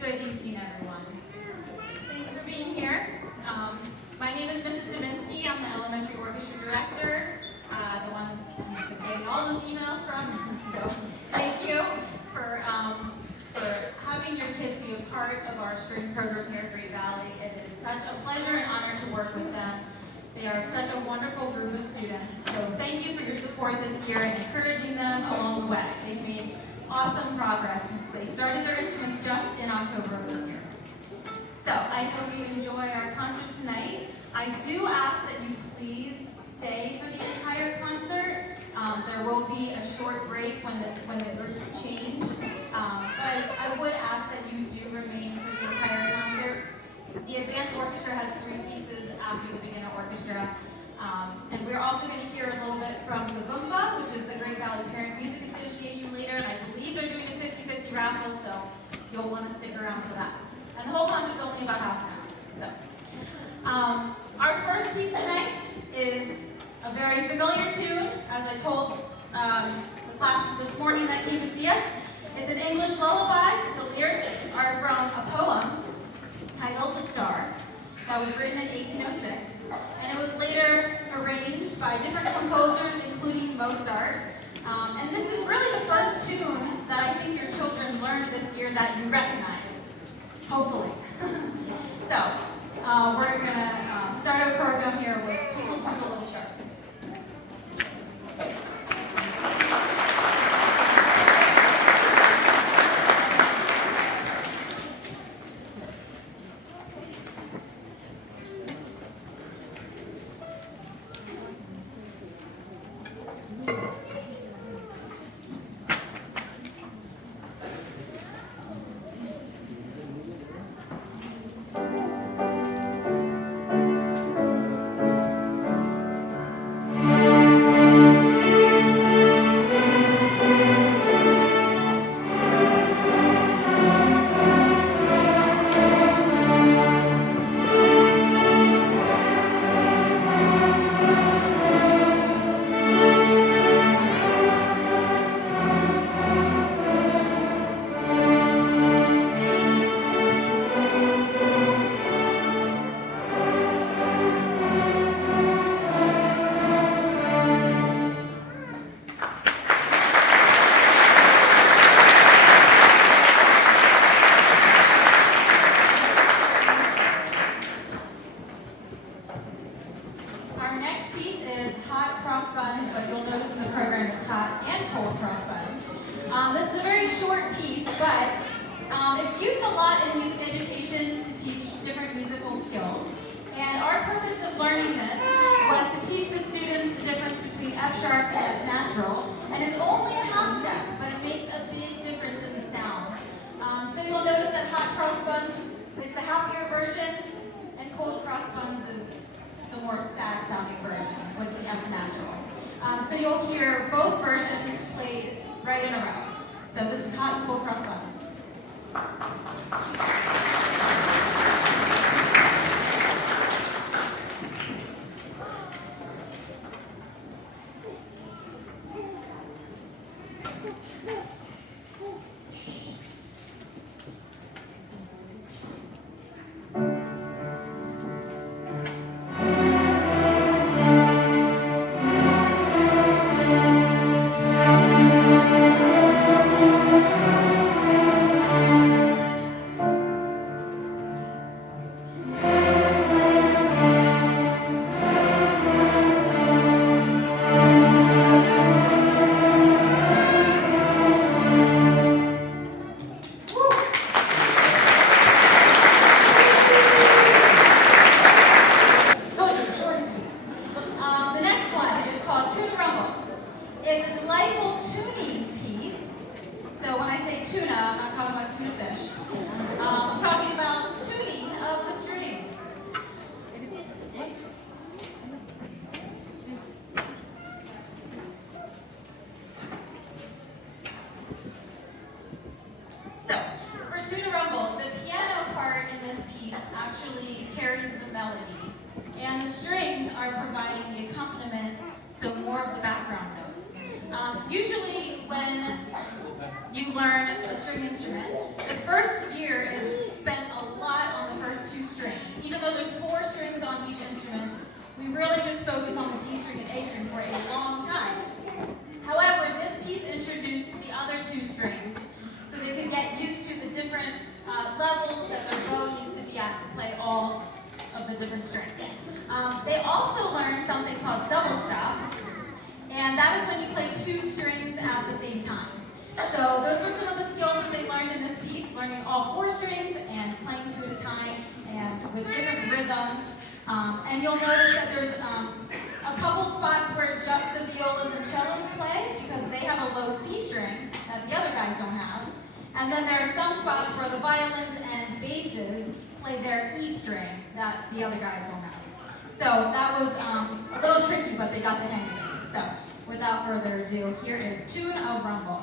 Good evening, everyone. Thanks for being here. My name is Mrs. Dominski. I'm the elementary orchestra director, the one you've been getting all those emails from. So thank you for having your kids be a part of our string program here at Great Valley. It is such a pleasure and honor to work with them. They are such a wonderful group of students. So thank you for your support this year and encouraging them along the way. They've made awesome progress since they started their instruments just in October of this year. So I hope you enjoy our concert tonight. I do ask that you please stay for the entire concert. There will be a short break when the groups change, but I would ask that you do remain for the entire concert. The advanced orchestra has 3 pieces after the beginner orchestra. And we're also going to hear a little bit from the VUMBA, which is the Great Valley Parent Music Association later, and I believe they're doing a 50-50 raffle, so you'll want to stick around for that. And the whole concert's only about half an hour. So, our first piece tonight is a very familiar tune, as I told the class this morning that came to see us. It's an English lullaby. The lyrics are from a poem titled "The Star" that was written in 1806. And it was later arranged by different composers, including Mozart. And this is really the first tune that I think your children learned this year that you recognized, hopefully. So, we're going to start our program here with Twinkle Twinkle Little Star. So you'll hear both versions played right in a row. So this is hot and cold cross buns. Usually when you learn a string instrument, the first year is focus on the D string and A string for a long time. However, this piece introduced the other two strings, so they could get used to the different levels that their bow needs to be at to play all of the different strings. They also learned something called double stops, and that is when you play two strings at the same time. So those were some of the skills that they learned in this piece, learning all four strings and playing two at a time and with different rhythms. And you'll notice that there's a couple spots where just the violas and cellos play because they have a low C string that the other guys don't have. And then there are some spots where the violins and basses play their E string that the other guys don't have. So that was a little tricky, but they got the hang of it. So without further ado, here is Tune of Rumble.